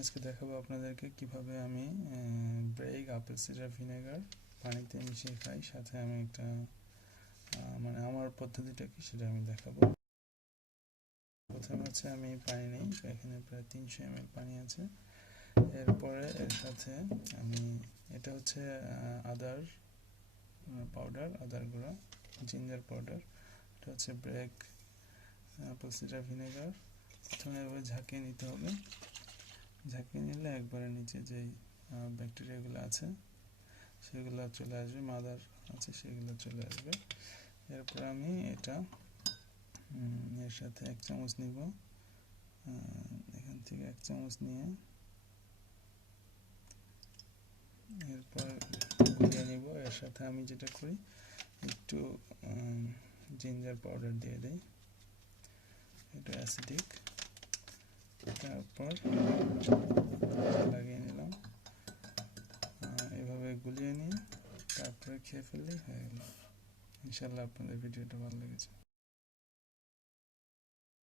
আজকে দেখাবো আপনাদেরকে কিভাবে আমি ব্রেগ আপেল সিডার ভিনেগার পানিতে মিশিয়ে খাই। সাথে আমি একটা মানে আমার পদ্ধতিটা কি সেটা আমি দেখাবো। প্রথমে হচ্ছে আমি পানি নেই, এখানে প্রায় 300 ml পানি আছে। এরপরে এর সাথে আমি এটা হচ্ছে আদার পাউডার, আদার গুঁড়া, জিঞ্জার পাউডার। এটা হচ্ছে ব্রেগ আপেল সিডার ভিনেগার। প্রথমে এভাবে ঝাঁকিয়ে নিতে হবে। ঝাঁকিয়ে নিলে একবারে নিচে যেই ব্যাকটেরিয়াগুলো আছে সেগুলো চলে আসবে, মাদার আছে সেগুলো চলে আসবে। এরপর আমি এটা এর সাথে 1 চামচ নিব। এখান থেকে 1 চামচ নিয়ে এরপর গুলিয়ে নিব। এর সাথে আমি যেটা করি একটু জিঞ্জার পাউডার দিয়ে দিই, এটা অ্যাসিডিক। তারপর লাগিয়ে নিলাম, এভাবে গুলিয়ে নিয়ে তারপরে খেয়ে ফেললেই হয়ে গেল। ইনশাআল্লাহ আপনাদের ভিডিওটা ভালো লেগেছে।